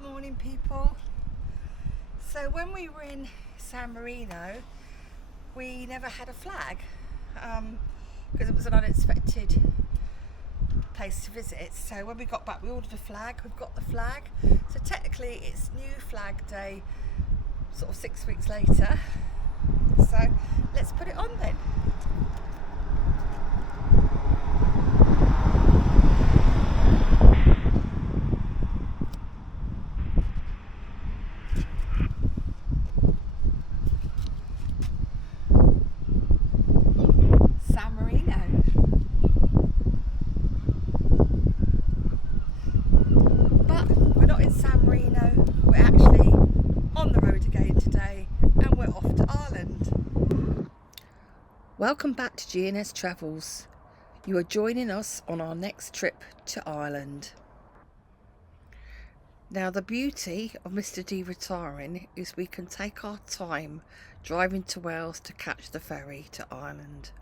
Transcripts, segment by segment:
Good morning, people. So when we were in San Marino, we never had a flag because it was an unexpected place to visit. So when we got back, we ordered a flag. We've got the flag. So technically it's new flag day, sort of 6 weeks later. So let's put it on then. San Marino. But we're not in San Marino, we're actually on the road again today and we're off to Ireland. Welcome back to G&S Travels. You are joining us on our next trip to Ireland. Now the beauty of Mr D retiring is we can take our time driving to Wales to catch the ferry to Ireland.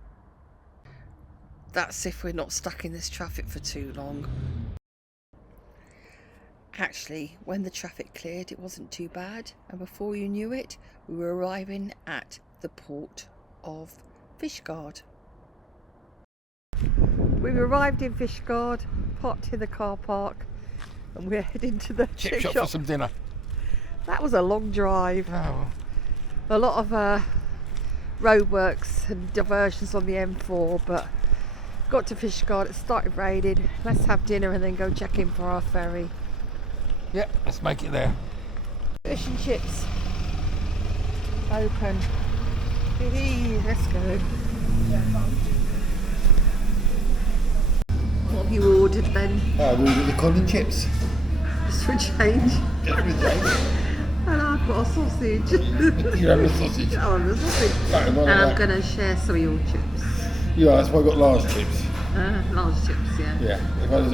That's if we're not stuck in this traffic for too long. Actually, when the traffic cleared, it wasn't too bad, and before you knew it, we were arriving at the port of Fishguard. We've arrived in Fishguard, parked in the car park, and we're heading to the chip shop for some dinner. That was a long drive. Oh. A lot of roadworks and diversions on the M4, but got to Fishguard, it started raining. Let's have dinner and then go check in for our ferry. Yep, let's make it there. Fish and chips. Open. Let's go. What have you ordered then? We ordered the cod and chips. Just for change. Just for change. And I've got a sausage. You have a sausage. Oh, the sausage. Right, and I'm going to share some of your chips. Yeah, that's why I got large chips. Large chips, yeah. Yeah, if I was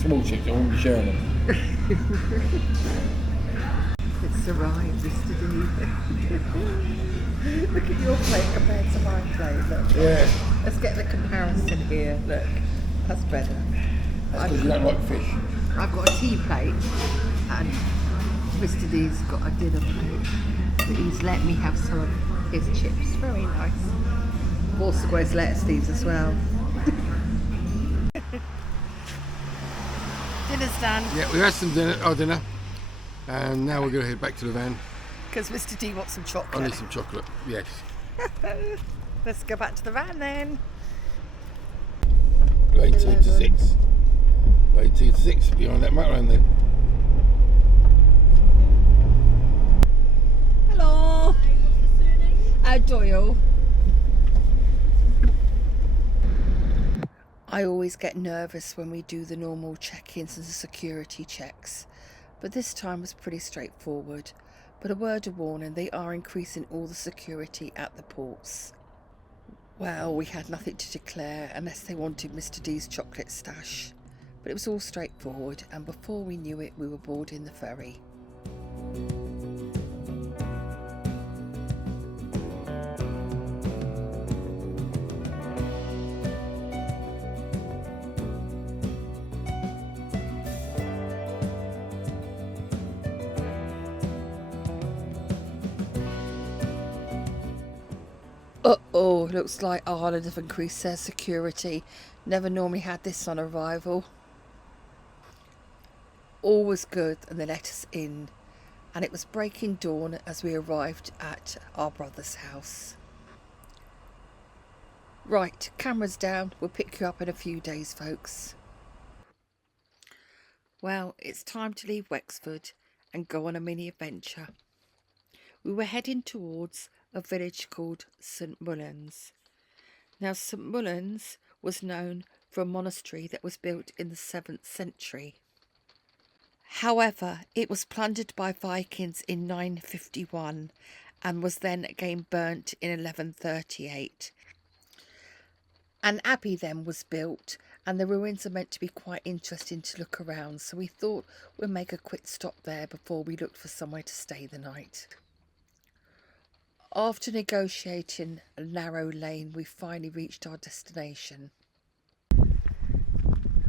small chips, I wouldn't be sharing them. It's arrived, Mr. D. Look at your plate compared to my plate. Look. Yeah. Let's get the comparison here. Look, that's better. That's because you don't like fish. I've got a tea plate, and Mr. D's got a dinner plate. But he's let me have some of his chips. Very nice. I've also got his lettuce leaves as well. Dinner's done. Yeah, we had some dinner, and now we're going to head back to the van. Because Mr. D wants some chocolate. I need some chocolate, yes. Let's go back to the van then. Lane 2 to 6. Lane 2 to 6, behind that motorhome then. Hello. Hi, what's the surname? Doyle. I always get nervous when we do the normal check-ins and security checks, but this time was pretty straightforward. But a word of warning, they are increasing all the security at the ports. Well, we had nothing to declare unless they wanted Mr. D's chocolate stash, but it was all straightforward, and before we knew it, we were boarding the ferry. Uh-oh, looks like Ireland have increased their security. Never normally had this on arrival. All was good and they let us in, and it was breaking dawn as we arrived at our brother's house. Right, cameras down, we'll pick you up in a few days, folks. Well, it's time to leave Wexford and go on a mini adventure. We were heading towards a village called St Mullins. Now St Mullins was known for a monastery that was built in the 7th century. However, it was plundered by Vikings in 951 and was then again burnt in 1138. An abbey then was built, and the ruins are meant to be quite interesting to look around, so we thought we'd make a quick stop there before we looked for somewhere to stay the night. After negotiating a narrow lane, we finally reached our destination.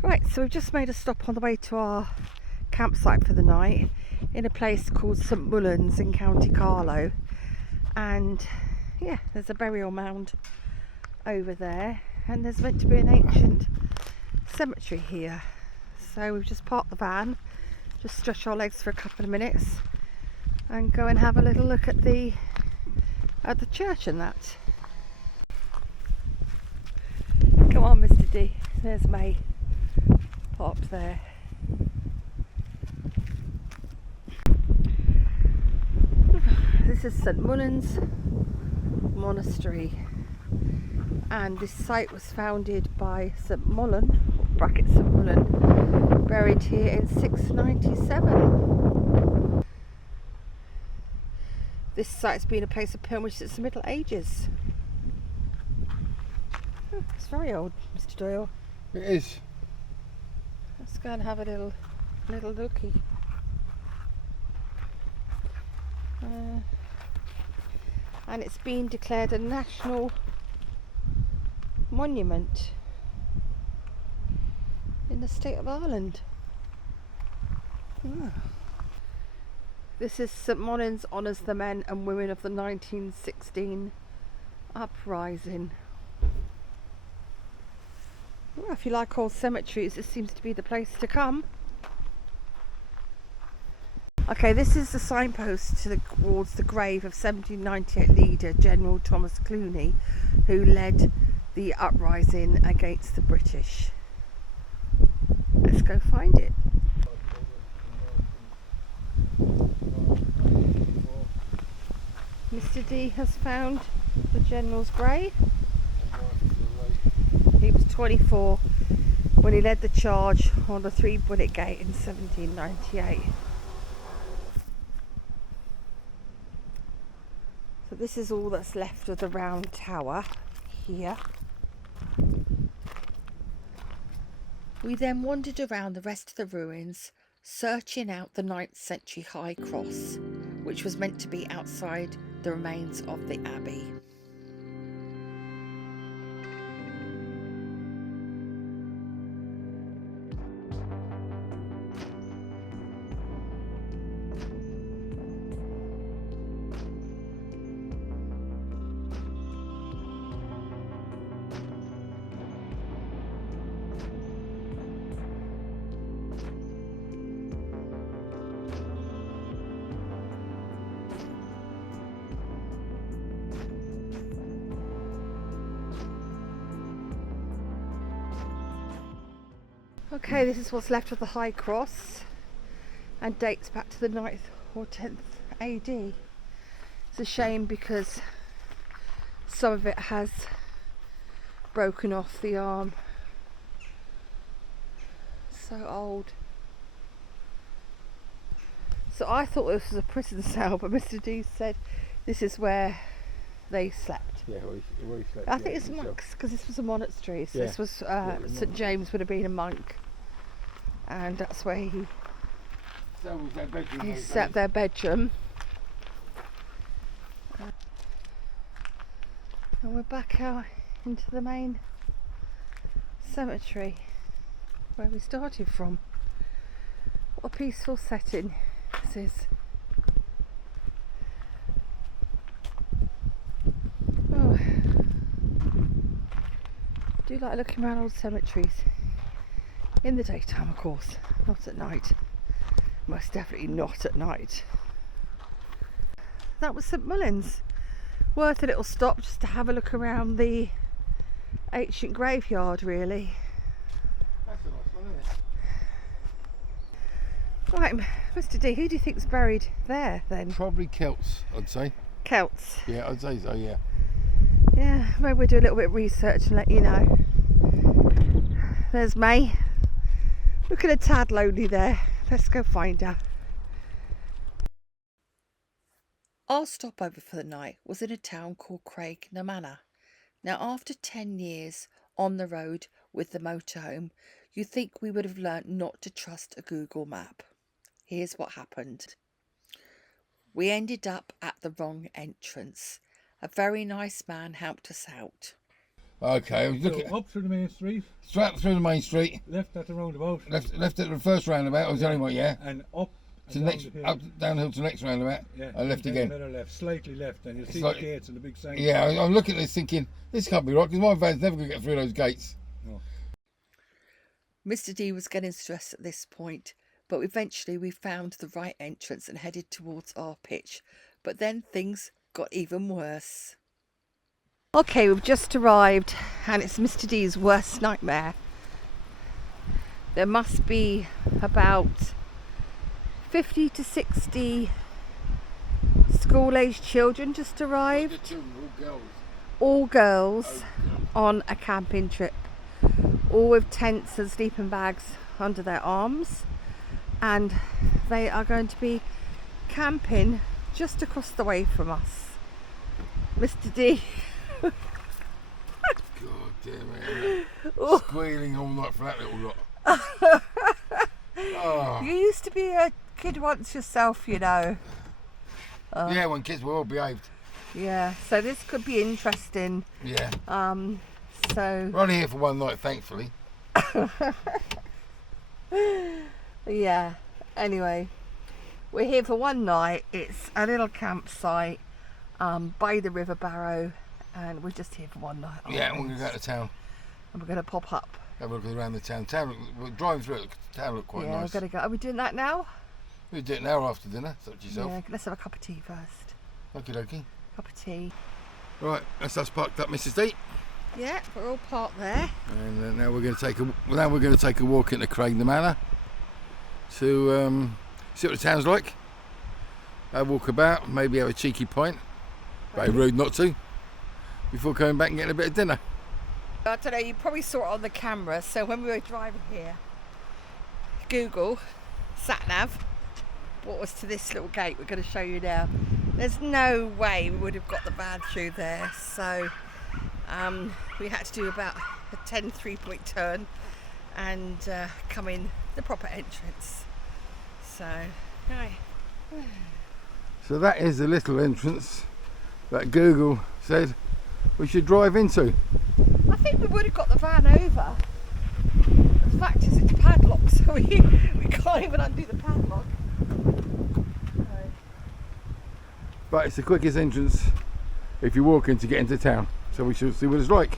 Right, so we've just made a stop on the way to our campsite for the night in a place called St Mullins in County Carlow, and yeah, there's a burial mound over there, and there's meant to be an ancient cemetery here. So we've just parked the van, just stretch our legs for a couple of minutes and go and have a little look at the church and that. Come on, Mr. D. There's May parked there. This is St Mullins Monastery, and this site was founded by St Mullen, bracket St Mullen, buried here in 697. This site's been a place of pilgrimage since the Middle Ages. Oh, it's very old, Mr. Doyle. It is. Let's go and have a little looky. And it's been declared a national monument in the state of Ireland. This is St Mullins honours the men and women of the 1916 uprising. Well, if you like old cemeteries, this seems to be the place to come. Okay, this is the signpost towards the grave of 1798 leader General Thomas Clooney, who led the uprising against the British. Let's go find it. Mr. D has found the General's grave. He was 24 when he led the charge on the 3-bullet gate in 1798. So this is all that's left of the round tower here. We then wandered around the rest of the ruins, searching out the 9th century high cross, which was meant to be outside the remains of the abbey. Okay, this is what's left of the high cross, and dates back to the 9th or 10th AD. It's a shame because some of it has broken off the arm. So old. So I thought this was a prison cell, but Mr. D said this is where they slept. Yeah, we slept. I think it's monks, because this was a monastery. So this was St James would have been a monk, and that's where he set their bedroom. And we're back out into the main cemetery where we started from. What a peaceful setting this is. Oh. I do like looking around old cemeteries. In the daytime, of course, not at night. Most definitely not at night. That was St Mullins. Worth a little stop just to have a look around the ancient graveyard, really. That's a nice one, isn't it? Right, Mr. D, who do you think's buried there then? Probably Celts, I'd say. Celts. Yeah, I'd say so, yeah. Yeah, maybe we'll do a little bit of research and let you know. There's May. Looking a tad lonely there. Let's go find her. Our stopover for the night was in a town called Craignamanagh. Now, after 10 years on the road with the motorhome, you'd think we would have learnt not to trust a Google map. Here's what happened. We ended up at the wrong entrance. A very nice man helped us out. Okay, I was So looking up through the main street, straight through the main street, left at the roundabout, left at the first roundabout. I was only one, yeah. and up To and the down next, the hill. up downhill to the next roundabout. Yeah, I left and then again. another left, slightly left, and you'll see like- the gates and the big sign. Yeah, I'm looking at this thinking this can't be right because my van's never going to get through those gates. No. Mr. D was getting stressed at this point, but eventually we found the right entrance and headed towards our pitch. But then things got even worse. Okay, we've just arrived and it's Mr. D's worst nightmare. There must be about 50 to 60 school-aged children just arrived. All girls on a camping trip. All with tents and sleeping bags under their arms. And they are going to be camping just across the way from us. Mr. D. God damn it. Squealing all night for that little lot. Oh. You used to be a kid once yourself, you know. Yeah, when kids were all behaved. Yeah, so this could be interesting. Yeah. So We're only here for one night, thankfully. yeah. Anyway, we're here for one night. It's a little campsite by the River Barrow, and we're just here for one night. Yeah, and we're going to go to town. And we're going to pop up. Have a look around the town. We're driving through it. The town looked quite Yeah, nice. we're going to go. Are we doing that now? We'll do it an hour after dinner. Such yourself. Yeah, let's have a cup of tea first. Okie dokie. Cup of tea. Right, that's us parked up, Mrs. D. Yeah, we're all parked there. And now we're going to take a walk into Craigna Manor to see what the town's like. Have a walk about, maybe have a cheeky pint. Very rude not to. Before coming back and getting a bit of dinner. I don't know, you probably saw it on the camera. So when we were driving here, Google sat nav brought us to this little gate we're going to show you now. There's no way we would have got the van through there, so we had to do about a 10 3-point turn and come in the proper entrance. So So that is the little entrance that Google said we should drive into. I think we would have got the van over. The fact is it's padlocked, so we can't even undo the padlock. But it's the quickest entrance if you're walking to get into town. So we shall see what it's like.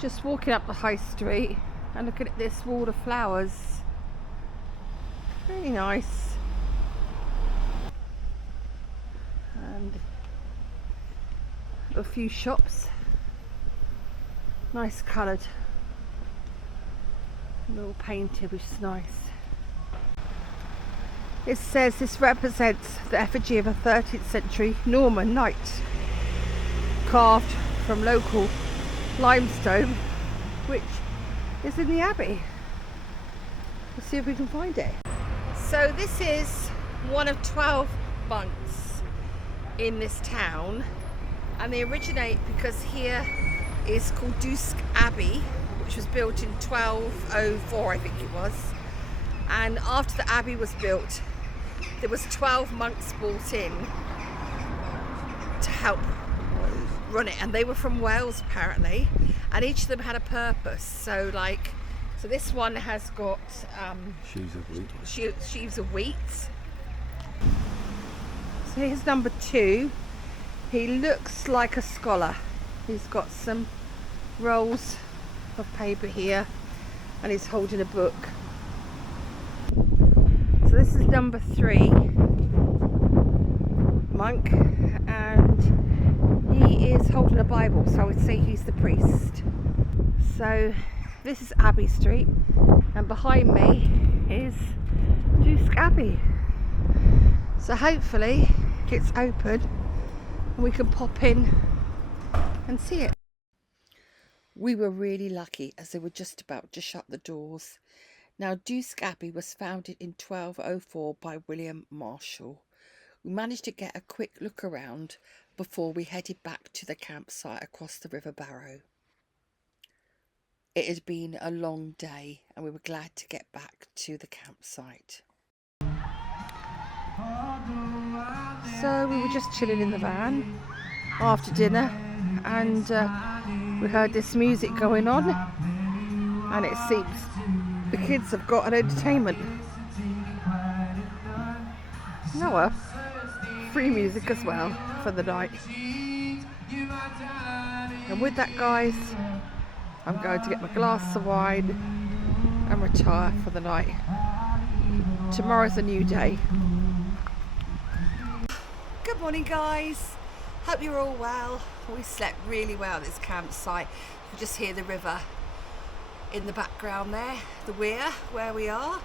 Just walking up the high street and looking at this wall of flowers. Really nice. And a few shops. Nice coloured. And all painted, which is nice. It says this represents the effigy of a 13th century Norman knight, carved from local limestone, which is in the abbey. Let's see if we can find it. So this is one of 12 monks in this town, and they originate because here is called Dusk Abbey, which was built in 1204, I think it was. And after the abbey was built, there was 12 monks brought in to help run it, and they were from Wales apparently, and each of them had a purpose. So this one has got Sheaves of wheat. sheaves of wheat. So here's number 2. He looks like a scholar. He's got some rolls of paper here and he's holding a book. So this is number 3 monk, and he is holding a Bible, so I would say he's the priest. So this is Abbey Street, and behind me is Dusk Abbey. So hopefully it's open and we can pop in and see it. We were really lucky as they were just about to shut the doors. Now, Dusk Abbey was founded in 1204 by William Marshall. We managed to get a quick look around before we headed back to the campsite across the River Barrow. It had been a long day and we were glad to get back to the campsite. So we were just chilling in the van after dinner, and We heard this music going on, and it seems the kids have got an entertainment. Noah, free music as well for the night. And with that, guys, I'm going to get my glass of wine and retire for the night. Tomorrow's a new day. Good morning, guys. Hope you're all well. We slept really well at this campsite. You can just hear the river in the background there, the weir where we are.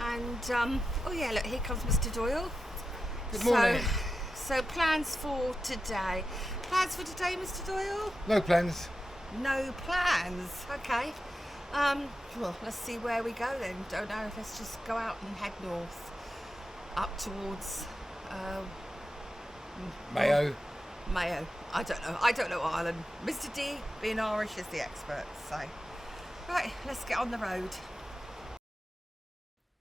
And oh yeah, look, here comes Mr. Doyle. Good morning. So plans for today. Plans for today, Mr. Doyle? No plans. No plans. Okay. Well, let's see where we go then. Don't know. Let's just go out and head north, up towards Mayo. Mayo. I don't know. I don't know Ireland. Mr. D, being Irish, is the expert. So, right, let's get on the road.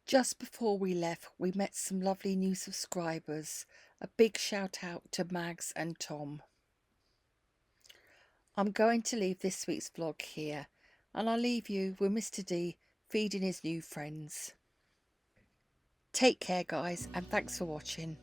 Just before we left, we met some lovely new subscribers. A big shout out to Mags and Tom. I'm going to leave this week's vlog here, and I'll leave you with Mr. D feeding his new friends. Take care, guys, and thanks for watching.